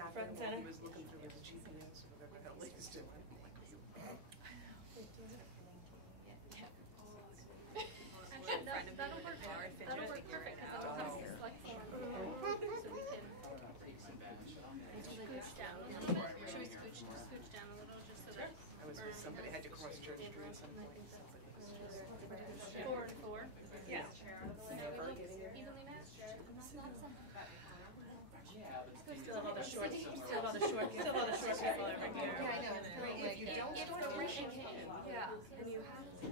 sat there while he was looking through his GPS or whatever the hell he's doing. I'm like, Actually, that'll work. That'll work perfect because that'll have some flex on. So we can scooch down a little bit. Should we scooch down a little just so that I was with somebody, I had to cross Church Street at some point. 4 and 4? Yeah. Never getting it. Evenly matched. Still have all the short people over here. Yeah, I know. If you don't get the ratio, Yeah. And you have to.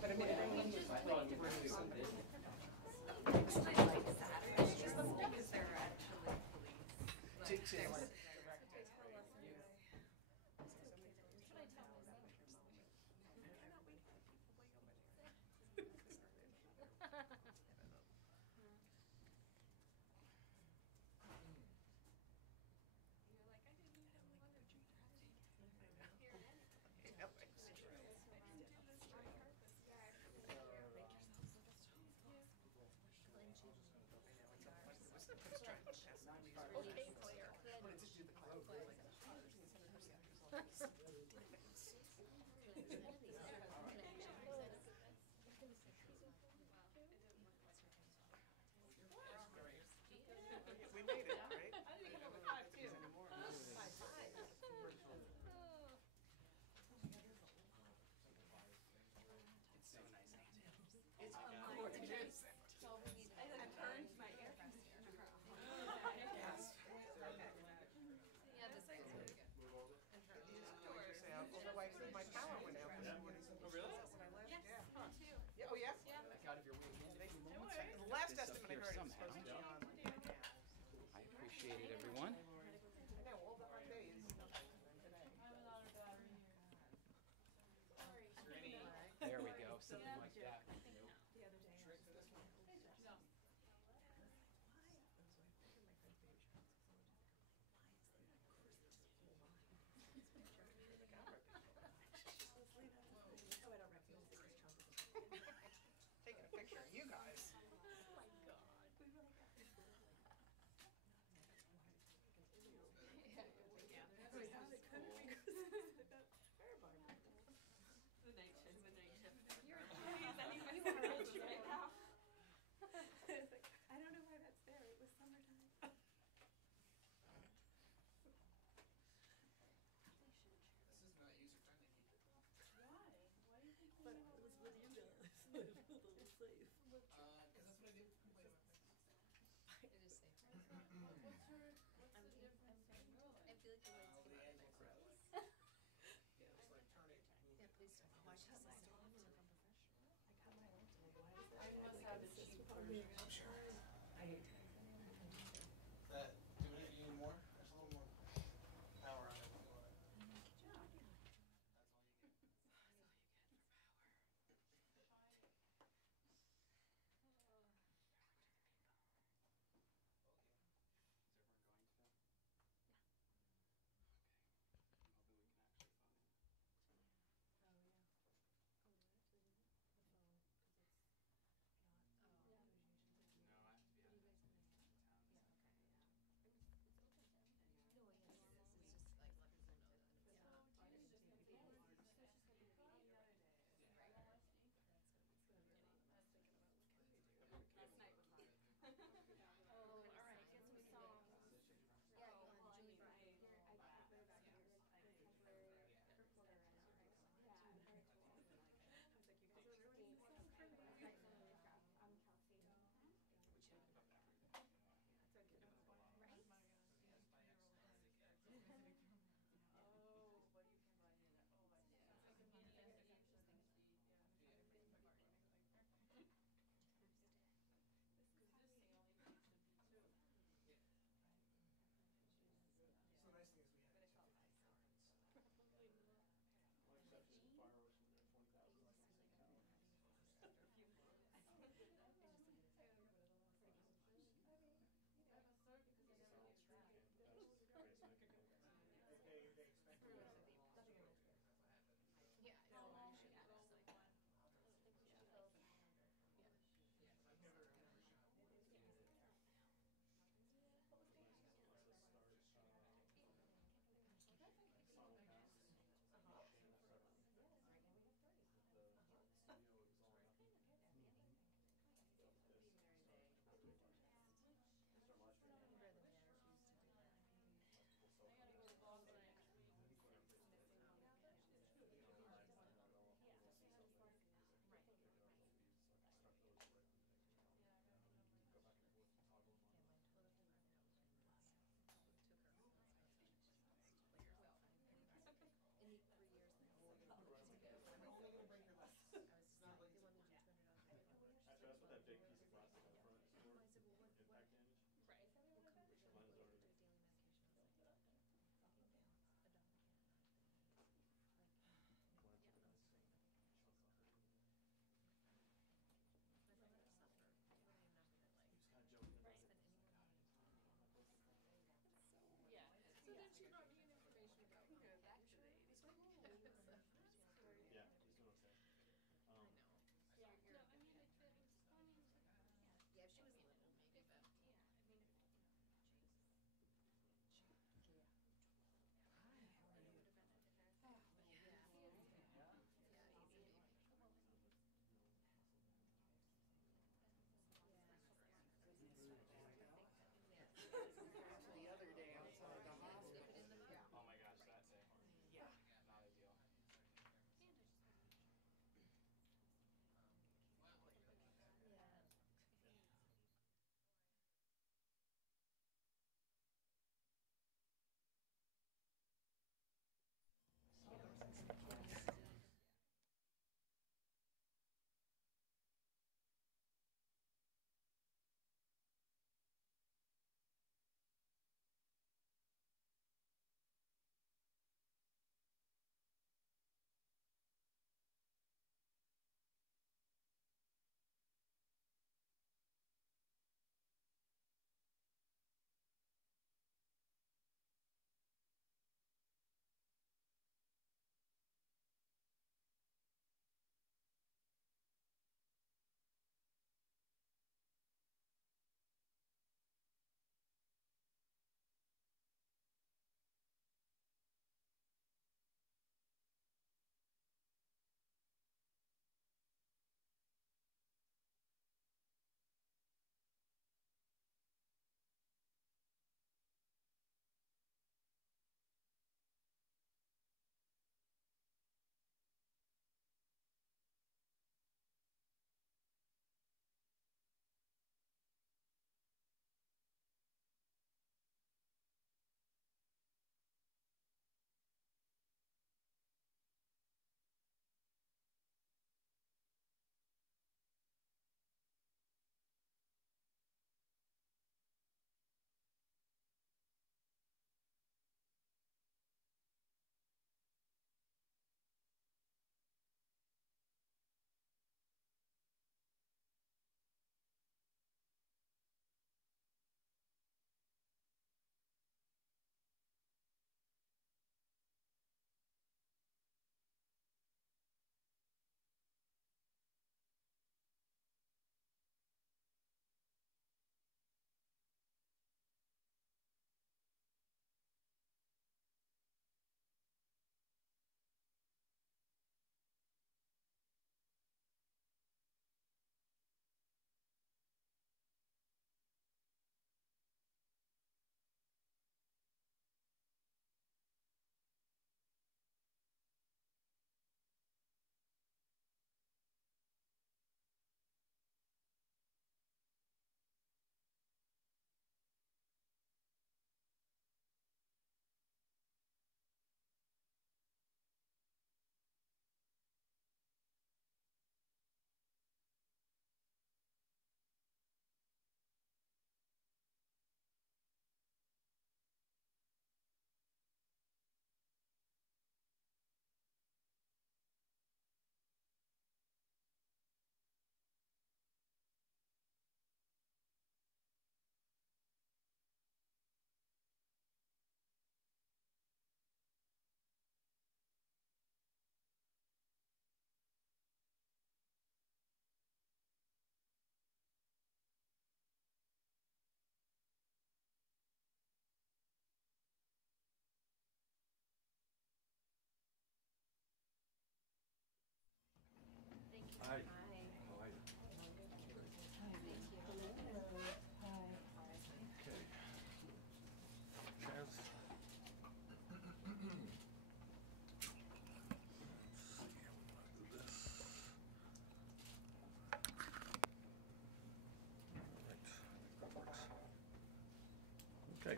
but I mean, I mean, just wait for somebody. Is there actually police? To Okay, player. We made it, right? I didn't come up with 5 too. Anymore. It's so nice. It's gorgeous. I turned my air freshener. Yes. Yeah, this is really good. My power went out this morning. Oh, really? When I left, Yes, yeah. me too. Yeah, oh, yeah? Back out of your weekend. The last estimate I heard it was supposed to be on like now. I appreciate it, everyone. I know, all the hot days. Today. There we go, something like that. Taking a picture of you guys. The night shift. You're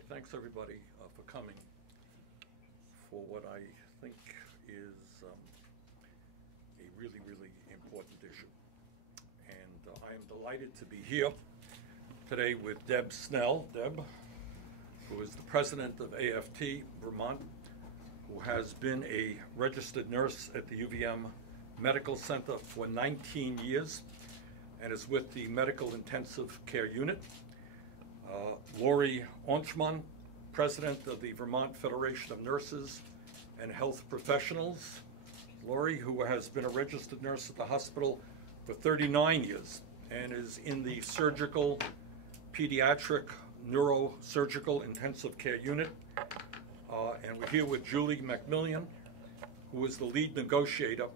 Thanks everybody for coming for what I think is a really, really important issue. And I am delighted to be here today with Deb Snell. Deb, who is the president of AFT Vermont, who has been a registered nurse at the UVM Medical Center for 19 years and is with the Medical Intensive Care Unit. Lori Onchman, president of the Vermont Federation of Nurses and Health Professionals. Lori, who has been a registered nurse at the hospital for 39 years and is in the surgical, pediatric, neurosurgical intensive care unit. And we're here with Julie McMillian, who is the lead negotiator,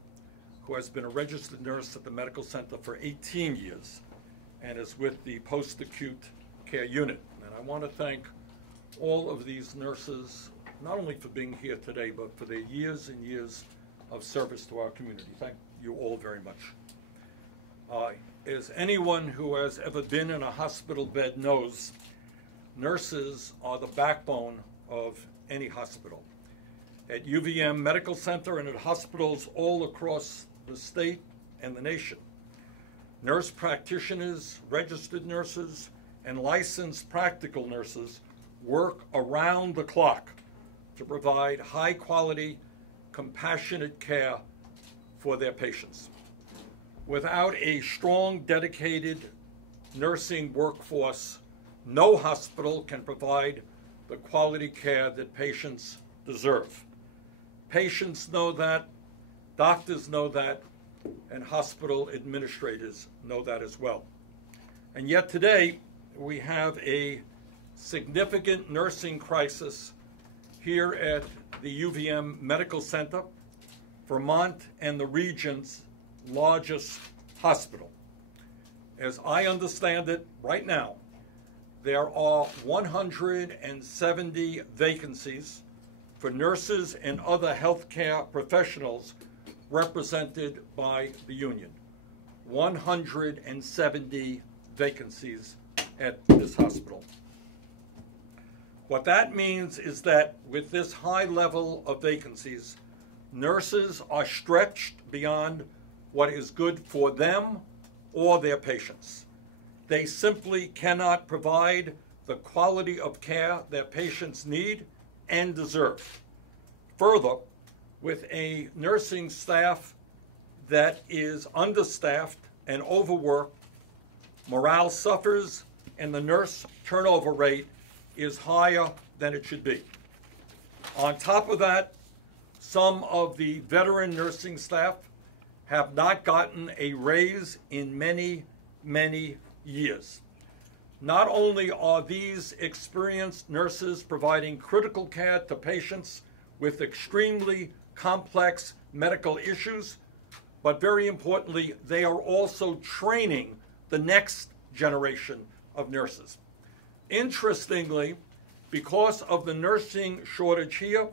who has been a registered nurse at the Medical Center for 18 years and is with the post-acute care unit. And I want to thank all of these nurses, not only for being here today, but for their years and years of service to our community. Thank you all very much. As anyone who has ever been in a hospital bed knows, nurses are the backbone of any hospital. At UVM Medical Center and at hospitals all across the state and the nation, nurse practitioners, registered nurses, and licensed practical nurses work around the clock to provide high-quality, compassionate care for their patients. Without a strong, dedicated nursing workforce, no hospital can provide the quality care that patients deserve. Patients know that, doctors know that, and hospital administrators know that as well. And yet today, we have a significant nursing crisis here at the UVM Medical Center, Vermont and the region's largest hospital. As I understand it right now, there are 170 vacancies for nurses and other healthcare professionals represented by the union. 170 vacancies at this hospital. What that means is that with this high level of vacancies, nurses are stretched beyond what is good for them or their patients. They simply cannot provide the quality of care their patients need and deserve. Further, with a nursing staff that is understaffed and overworked, morale suffers and the nurse turnover rate is higher than it should be. On top of that, some of the veteran nursing staff have not gotten a raise in many, many years. Not only are these experienced nurses providing critical care to patients with extremely complex medical issues, but very importantly, they are also training the next generation of nurses. Interestingly, because of the nursing shortage here,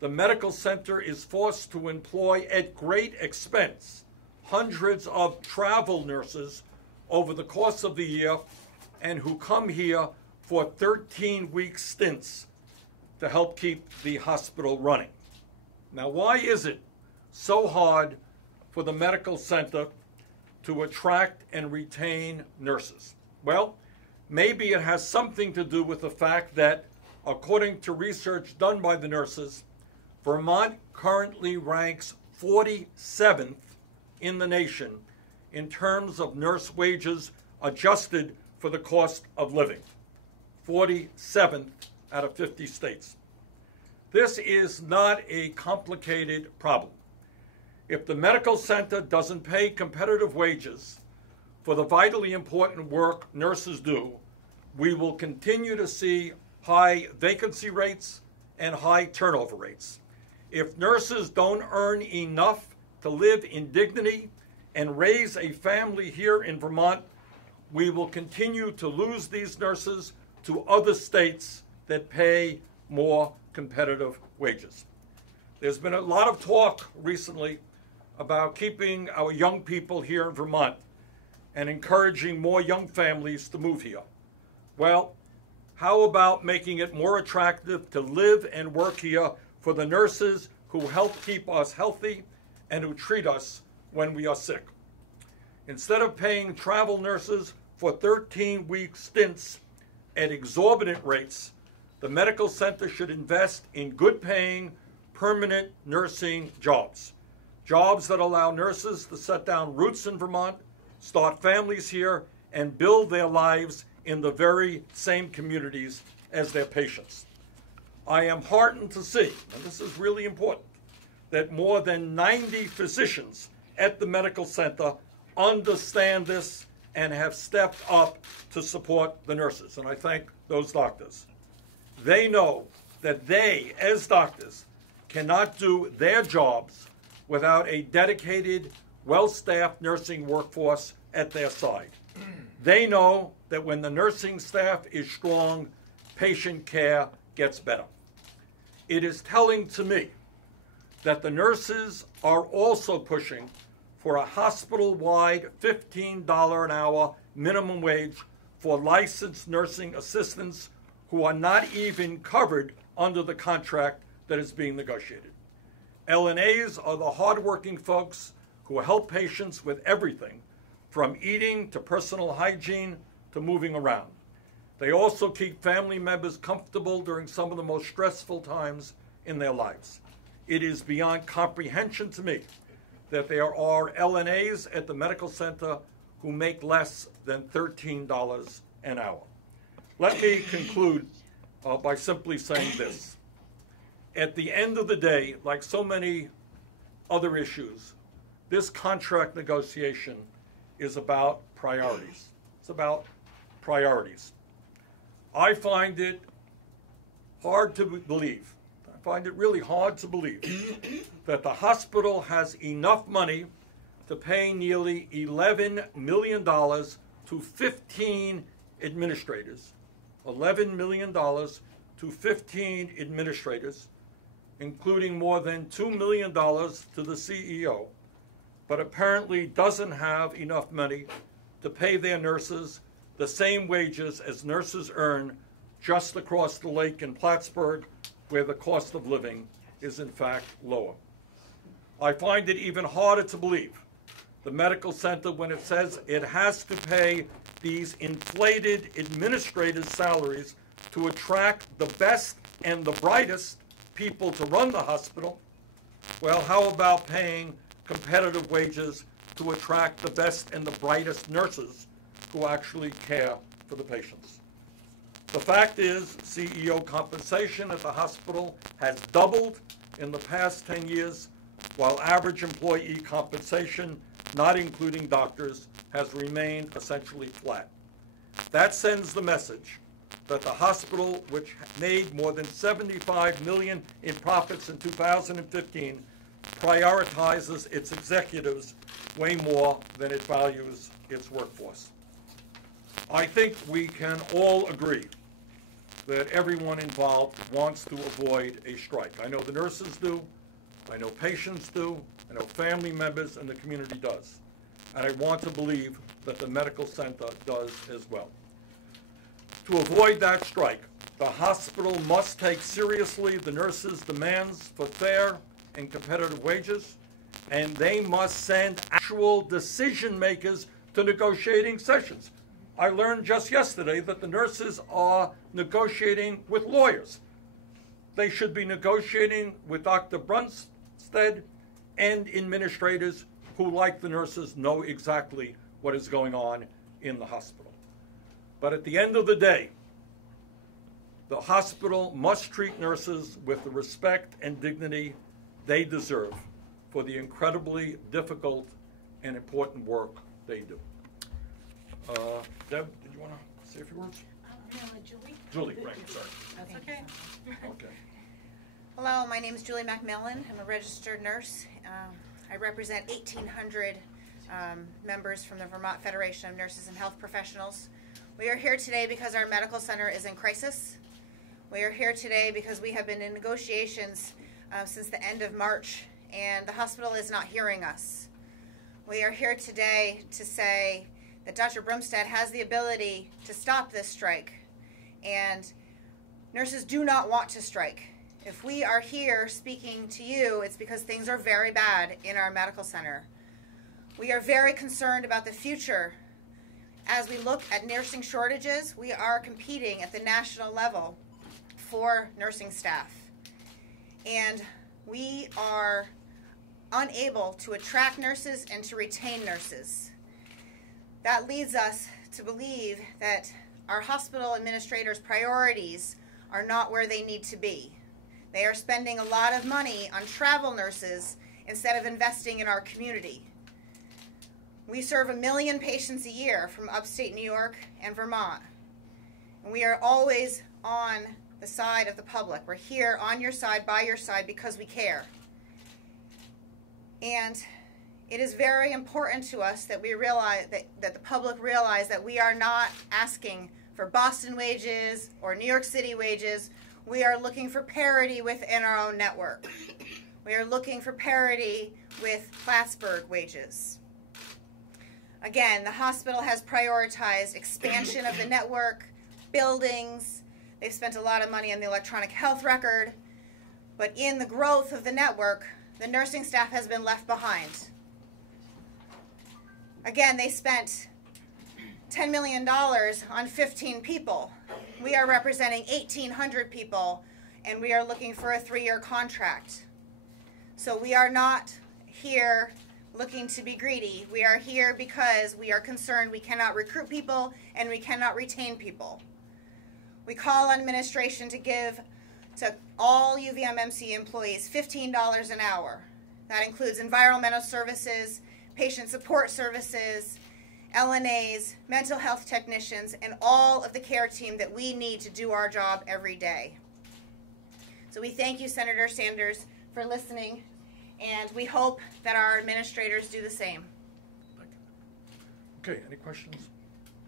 the medical center is forced to employ at great expense hundreds of travel nurses over the course of the year and who come here for 13-week stints to help keep the hospital running. Now, why is it so hard for the medical center to attract and retain nurses? Well, maybe it has something to do with the fact that, according to research done by the nurses, Vermont currently ranks 47th in the nation in terms of nurse wages adjusted for the cost of living. 47th out of 50 states. This is not a complicated problem. If the medical center doesn't pay competitive wages for the vitally important work nurses do, we will continue to see high vacancy rates and high turnover rates. If nurses don't earn enough to live in dignity and raise a family here in Vermont, we will continue to lose these nurses to other states that pay more competitive wages. There's been a lot of talk recently about keeping our young people here in Vermont and encouraging more young families to move here. Well, How about making it more attractive to live and work here for the nurses who help keep us healthy and who treat us when we are sick? Instead of paying travel nurses for 13-week stints at exorbitant rates, the medical center should invest in good-paying, permanent nursing jobs. Jobs that allow nurses to set down roots in Vermont, start families here, and build their lives in the very same communities as their patients. I am heartened to see, and this is really important, that more than 90 physicians at the medical center understand this and have stepped up to support the nurses, and I thank those doctors. They know that they, as doctors, cannot do their jobs without a dedicated, well-staffed nursing workforce at their side. They know that when the nursing staff is strong, patient care gets better. It is telling to me that the nurses are also pushing for a hospital-wide $15 an hour minimum wage for licensed nursing assistants who are not even covered under the contract that is being negotiated. LNAs are the hardworking folks who help patients with everything, from eating to personal hygiene to moving around. They also keep family members comfortable during some of the most stressful times in their lives. It is beyond comprehension to me that there are LNAs at the medical center who make less than $13 an hour. Let me conclude by simply saying this. At the end of the day, like so many other issues, this contract negotiation is about priorities. It's about priorities. I find it hard to believe, I find it really hard to believe that the hospital has enough money to pay nearly $11 million to 15 administrators. $11 million to 15 administrators, including more than $2 million to the CEO, but apparently doesn't have enough money to pay their nurses the same wages as nurses earn just across the lake in Plattsburgh, where the cost of living is in fact lower. I find it even harder to believe the medical center when it says it has to pay these inflated administrators' salaries to attract the best and the brightest people to run the hospital. Well, how about paying competitive wages to attract the best and the brightest nurses who actually care for the patients? The fact is, CEO compensation at the hospital has doubled in the past 10 years, while average employee compensation, not including doctors, has remained essentially flat. That sends the message that the hospital, which made more than $75 million in profits in 2015, prioritizes its executives way more than it values its workforce. I think we can all agree that everyone involved wants to avoid a strike. I know the nurses do, I know patients do, I know family members, and the community does. And I want to believe that the medical center does as well. To avoid that strike, the hospital must take seriously the nurses' demands for fair and competitive wages, and they must send actual decision makers to negotiating sessions. I learned just yesterday that the nurses are negotiating with lawyers. They should be negotiating with Dr. Brunstead and administrators who, like the nurses, know exactly what is going on in the hospital. But at the end of the day, the hospital must treat nurses with the respect and dignity they deserve for the incredibly difficult and important work they do. Deb, did you want to say a few words? Julie? Julie, right, sorry. That's okay. Okay. Hello, my name is Julie McMillan. I'm a registered nurse. I represent 1,800 members from the Vermont Federation of Nurses and Health Professionals. We are here today because our medical center is in crisis. We are here today because we have been in negotiations since the end of March, and the hospital is not hearing us. We are here today to say that Dr. Brumstead has the ability to stop this strike, And nurses do not want to strike. If we are here speaking to you, it's because things are very bad in our medical center. We are very concerned about the future. As we look at nursing shortages, we are competing at the national level for nursing staff. And we are unable to attract nurses and to retain nurses. That leads us to believe that our hospital administrators' priorities are not where they need to be. They are spending a lot of money on travel nurses instead of investing in our community. We serve 1 million patients a year from upstate New York and Vermont. And we are always on the side of the public. We're here on your side, by your side, because we care. And it is very important to us that we realize that the public realize that we are not asking for Boston wages or New York City wages. We are looking for parity within our own network. We are looking for parity with Plattsburgh wages. Again, the hospital has prioritized expansion of the network, buildings. They've spent a lot of money on the electronic health record. But in the growth of the network, the nursing staff has been left behind. Again, they spent $10 million on 15 people. We are representing 1,800 people, and we are looking for a 3-year contract. So we are not here looking to be greedy. We are here because we are concerned we cannot recruit people and we cannot retain people. We call on administration to give to all UVM-MC employees $15 an hour. That includes environmental services, patient support services, LNAs, mental health technicians, and all of the care team that we need to do our job every day. So we thank you, Senator Sanders, for listening, and we hope that our administrators do the same. Thank you. Okay, any questions?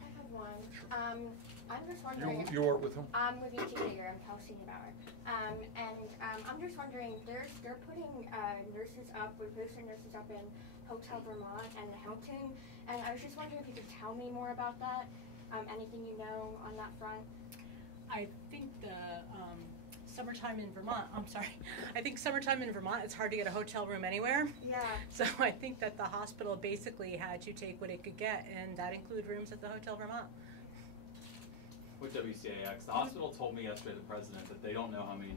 I have one. I'm just wondering. You are with whom? I'm with UT Hager. I'm Kelsey Bauer. I'm just wondering. They're putting nurses up, with boosting nurses up in Hotel Vermont and Hilton, and I was just wondering if you could tell me more about that. Anything you know on that front? I think the summertime in Vermont, I think summertime in Vermont, it's hard to get a hotel room anywhere. Yeah. So I think that the hospital basically had to take what it could get, and that included rooms at the Hotel Vermont. With WCAX, the hospital told me yesterday, the president, that they don't know how many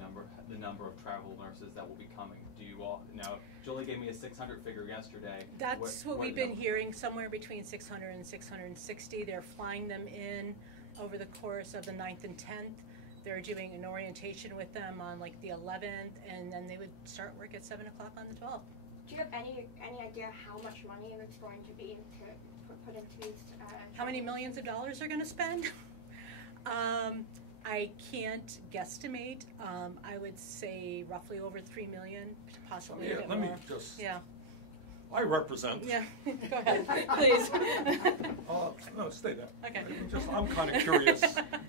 the number of travel nurses that will be coming. Do you all know? Julie gave me a 600 figure yesterday. That's what we've been hearing, somewhere between 600 and 660. They're flying them in over the course of the 9th and 10th. They're doing an orientation with them on like the 11th, and then they would start work at 7 o'clock on the 12th. Do you have any idea how much money it's going to be to put into these? How many millions of dollars they're going to spend? I can't guesstimate. I would say roughly over 3 million, possibly a bit let more. me just. Yeah. I represent. Yeah. Go ahead, please. No, stay there. Okay. I'm kind of curious.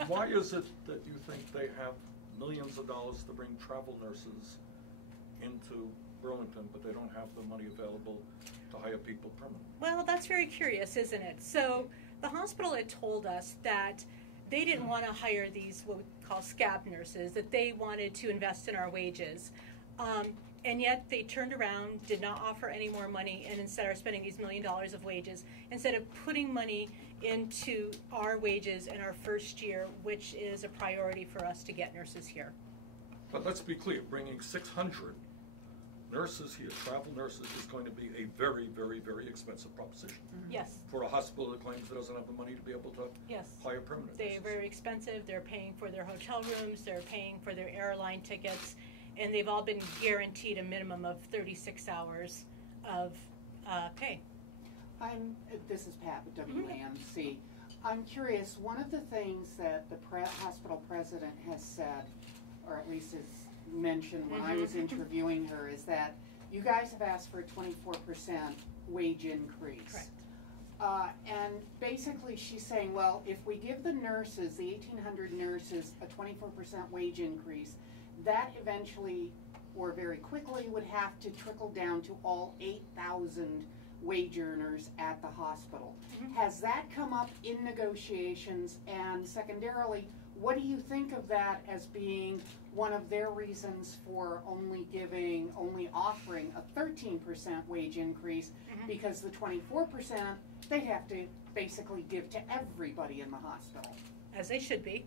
Why is it that you think they have millions of dollars to bring travel nurses into Burlington, but they don't have the money available to hire people permanently? Well, that's very curious, isn't it? So the hospital had told us that they didn't want to hire these what we call scab nurses, that they wanted to invest in our wages. And yet they turned around, did not offer any more money, and instead are spending these $1 million of wages, instead of putting money into our wages in our first year, which is a priority for us to get nurses here. But let's be clear, bringing 600 nurses here, travel nurses, is going to be a very, very, very expensive proposition. Mm-hmm. Yes. For a hospital that claims it doesn't have the money to be able to hire permanent They're nurses. very expensive. They're paying for their hotel rooms. They're paying for their airline tickets. And they've all been guaranteed a minimum of 36 hours of pay. This is Pat with WAMC. I'm curious, one of the things that the hospital president has said, or at least has mentioned when I was interviewing her, is that you guys have asked for a 24% wage increase. Correct. And basically she's saying, well, if we give the nurses, the 1,800 nurses, a 24% wage increase, that eventually, or very quickly, would have to trickle down to all 8,000 wage earners at the hospital. Has that come up in negotiations? And secondarily, what do you think of that as being one of their reasons for only offering a 13% wage increase? Because the 24% they have to basically give to everybody in the hospital. As they should be.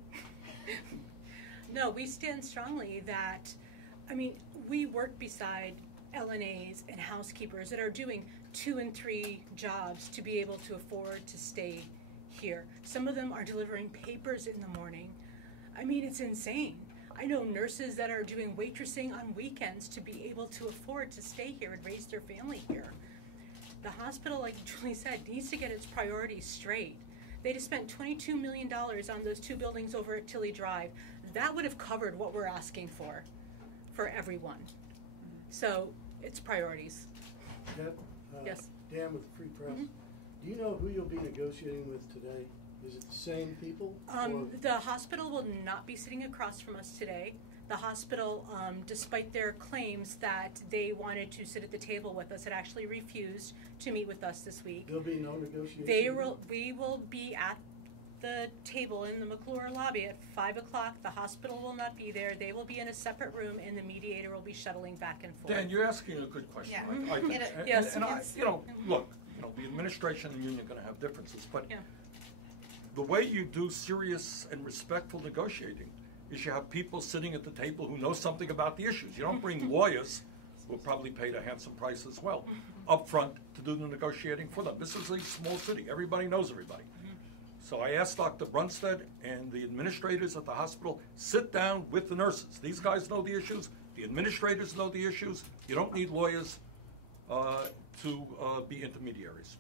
No, we stand strongly that, I mean, we work beside LNAs and housekeepers that are doing 2 and 3 jobs to be able to afford to stay here. Some of them are delivering papers in the morning. I mean, it's insane. I know nurses that are doing waitressing on weekends to be able to afford to stay here and raise their family here. The hospital, like Julie said, needs to get its priorities straight. They just spent $22 million on those 2 buildings over at Tilly Drive. That would have covered what we're asking for everyone. So it's priorities. Deb, Yes. Dan with the Free Press. Do you know who you'll be negotiating with today? Is it the same people? The hospital will not be sitting across from us today. The hospital, despite their claims that they wanted to sit at the table with us, had actually refused to meet with us this week. There'll be no negotiation? We will be at the table in the McClure lobby at 5 o'clock. The hospital will not be there. They will be in a separate room, and the mediator will be shuttling back and forth. Dan, you're asking a good question. Yeah. Yes. Look, the administration and the union are going to have differences, but the way you do serious and respectful negotiating is you have people sitting at the table who know something about the issues. You don't bring lawyers who are probably paid a handsome price as well up front to do the negotiating for them. This is a small city. Everybody knows everybody. So I asked Dr. Brunstad and the administrators at the hospital, sit down with the nurses. These guys know the issues. The administrators know the issues. You don't need lawyers to be intermediaries.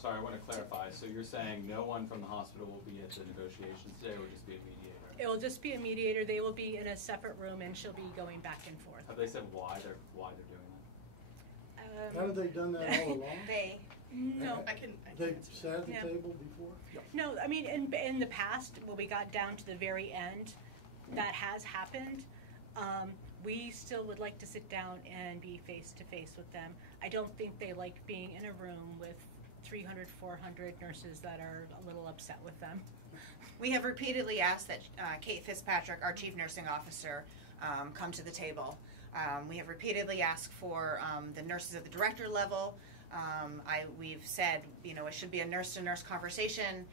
Sorry, I want to clarify. So you're saying no one from the hospital will be at the negotiations today, or just be a mediator? It will just be a mediator. They will be in a separate room, and she'll be going back and forth. Have they said why they're doing that? Haven't they done that all along? No. They've sat at the table before? No, I mean, in the past, when we got down to the very end, that has happened. We still would like to sit down and be face-to-face with them. I don't think they like being in a room with 300, 400 nurses that are a little upset with them. We have repeatedly asked that Kate Fitzpatrick, our Chief Nursing Officer, come to the table. We have repeatedly asked for the nurses at the director level. We've said, it should be a nurse-to-nurse conversation.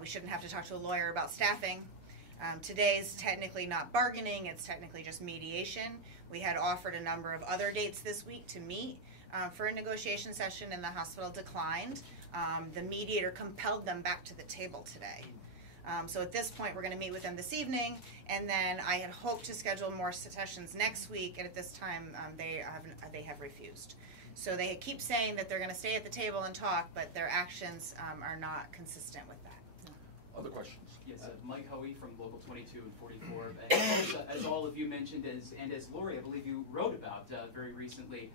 We shouldn't have to talk to a lawyer about staffing. Today is technically not bargaining, it's technically just mediation. We had offered a number of other dates this week to meet for a negotiation session, and the hospital declined. The mediator compelled them back to the table today. So at this point, we're going to meet with them this evening, and then I had hoped to schedule more sessions next week, and at this time, they have refused. So they keep saying that they're going to stay at the table and talk, but their actions are not consistent with that. Other questions? Yes, Mike Hoey from Local 22 and 44. And as all of you mentioned, and as Lori, I believe you wrote about very recently,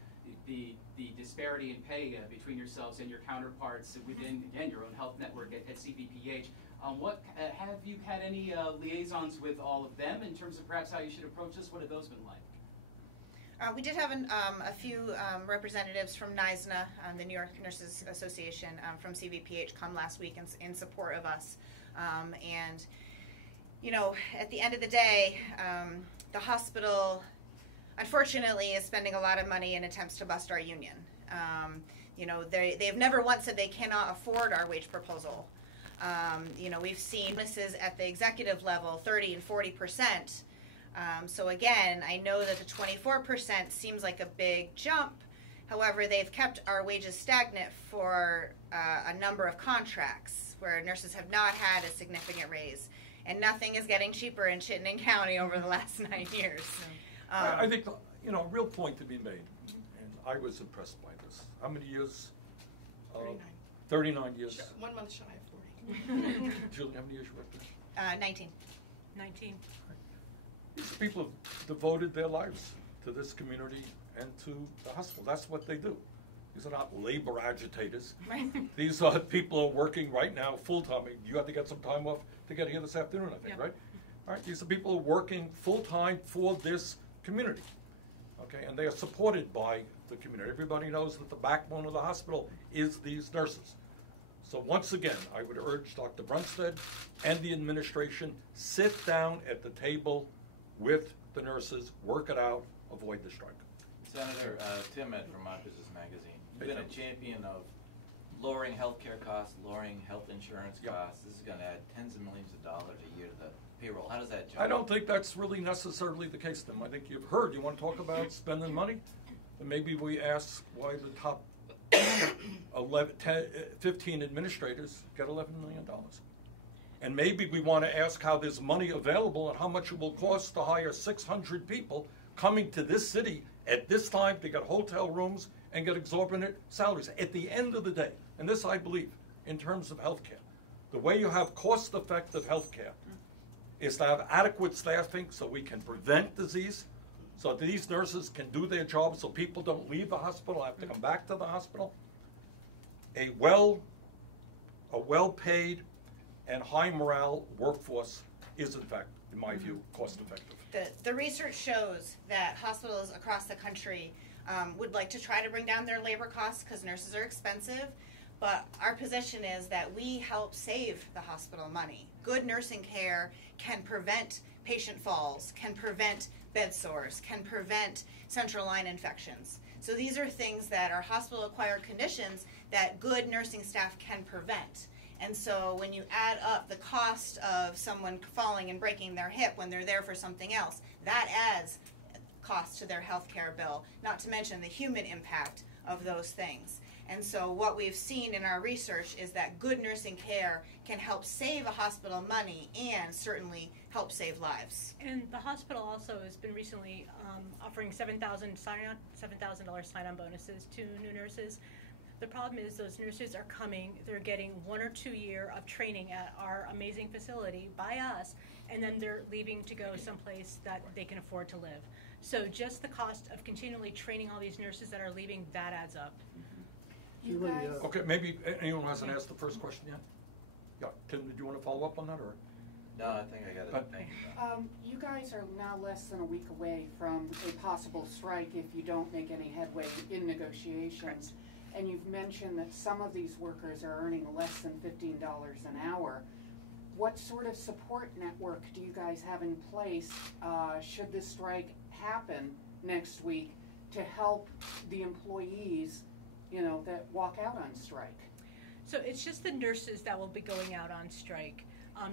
the disparity in pay between yourselves and your counterparts within, again, your own health network at CVPH. Have you had any liaisons with all of them in terms of perhaps how you should approach this? What have those been like? We did have a few representatives from NYSNA, the New York Nurses Association, from CVPH come last week in support of us. And, at the end of the day, the hospital, unfortunately, is spending a lot of money in attempts to bust our union. They've never once said they cannot afford our wage proposal. We've seen bonuses at the executive level, 30 and 40%. So again, I know that the 24% seems like a big jump. However, they've kept our wages stagnant for a number of contracts where nurses have not had a significant raise. And nothing is getting cheaper in Chittenden County over the last 9 years. I think, a real point to be made, and I was impressed by this. How many years? 39 years. 1 month shy of 40. Julie, how many years you worked there? 19. 19. These people have devoted their lives to this community and to the hospital. That's what they do. These are not labor agitators. Right. These are people who are working right now full-time. You have to get some time off to get here this afternoon, I think, right? All right. These are people who are working full-time for this community. Okay, and they are supported by the community. Everybody knows that the backbone of the hospital is these nurses. So once again, I would urge Dr. Brunstad and the administration, sit down at the table with the nurses, work it out, avoid the strike. Senator Tim at Vermont Business Magazine, you've been a champion of lowering healthcare costs, lowering health insurance costs. This is going to add tens of millions of dollars a year to the payroll. How does that jump? I don't think that's really necessarily the case, Tim. I think you've heard. You want to talk about spending money? Then maybe we ask why the top 15 administrators get $11 million. And maybe we want to ask how there's money available and how much it will cost to hire 600 people coming to this city at this time to get hotel rooms and get exorbitant salaries. At the end of the day, and this I believe, in terms of health care, the way you have cost-effective health care is to have adequate staffing so we can prevent disease, so these nurses can do their job so people don't leave the hospital, have to come back to the hospital. A well-paid and high morale workforce is, in fact, in my view, cost-effective. The research shows that hospitals across the country would like to try to bring down their labor costs because nurses are expensive, but our position is that we help save the hospital money. Good nursing care can prevent patient falls, can prevent bed sores, can prevent central line infections. So these are things that are hospital-acquired conditions that good nursing staff can prevent. And so when you add up the cost of someone falling and breaking their hip when they're there for something else, that adds cost to their health care bill, not to mention the human impact of those things. And so what we've seen in our research is that good nursing care can help save a hospital money and certainly help save lives. And the hospital also has been recently offering $7,000 sign-on bonuses to new nurses. The problem is those nurses are coming, they're getting 1 or 2 years of training at our amazing facility by us, and then they're leaving to go someplace that they can afford to live. So just the cost of continually training all these nurses that are leaving, that adds up. You guys, Okay, maybe anyone hasn't asked the first question yet? Yeah, Tim, did you want to follow up on that, or? No, I think I got it. Thank you. you guys are now less than a week away from a possible strike if you don't make any headway in negotiations. And you've mentioned that some of these workers are earning less than $15 an hour. What sort of support network do you guys have in place should this strike happen next week to help the employees, you know, that walk out on strike? So it's just the nurses that will be going out on strike.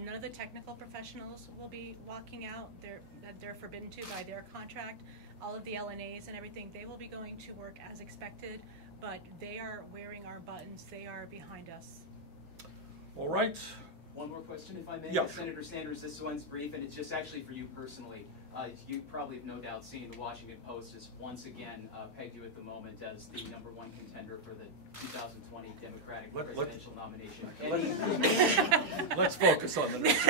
None of the technical professionals will be walking out. They're forbidden to by their contract. All of the LNAs and everything, they will be going to work as expected, but they are wearing our buttons. They are behind us. All right. One more question, if I may. Yeah, Senator Sanders, this one's brief, and it's just actually for you personally. You probably have no doubt seen the Washington Post has once again pegged you at the moment as the #1 contender for the 2020 Democratic presidential nomination. Let's focus on the nurses.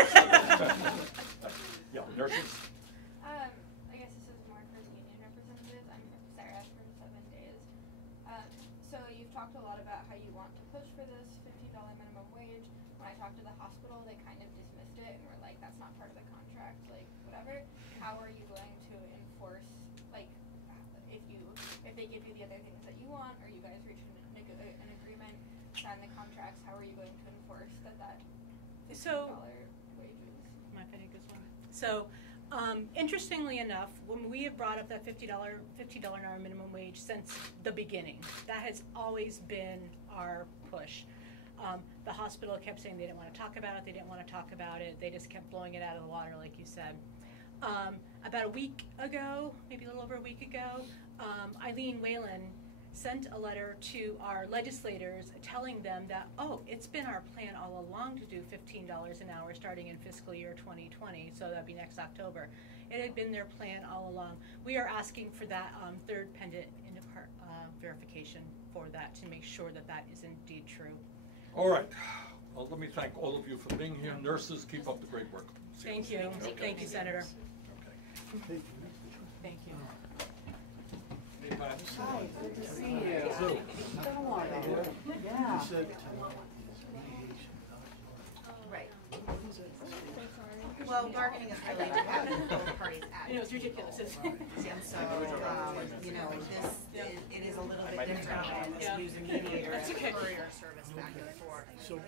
Yeah, nurses. I guess this is more for the union representatives. I'm Sarah from 7 Days. So you've talked a lot about how you want to push for this $15 minimum wage. When I talked to the hospital, they kind of dismissed it and were like, that's not part of the contract, like whatever. How are you going to enforce, like, if they give you the other things that you want, or you guys reach an agreement, sign the contracts, how are you going to enforce that $15 wages? My take this one. So, interestingly enough, when we have brought up that $50 an hour minimum wage since the beginning, that has always been our push. The hospital kept saying they didn't want to talk about it, they didn't want to talk about it, they just kept blowing it out of the water, like you said. About a week ago, maybe a little over a week ago, Eileen Whalen sent a letter to our legislators telling them that, oh, it's been our plan all along to do $15 an hour starting in fiscal year 2020, so that'd be next October. It had been their plan all along. We are asking for that third pendant verification for that to make sure that that is indeed true. All right. Well, let me thank all of you for being here. Nurses, keep up the great work. Thank you. Okay. Thank you, Senator. Okay. Thank you. Hey, Pat. Hi, good to see you. So, It's been a while. Yeah. you said Right. Well, bargaining is really to have both parties You know, it's ridiculous, isn't it? And so, you know, it is a little bit different than Yeah. using mediator as That's a okay. courier service back and forth. So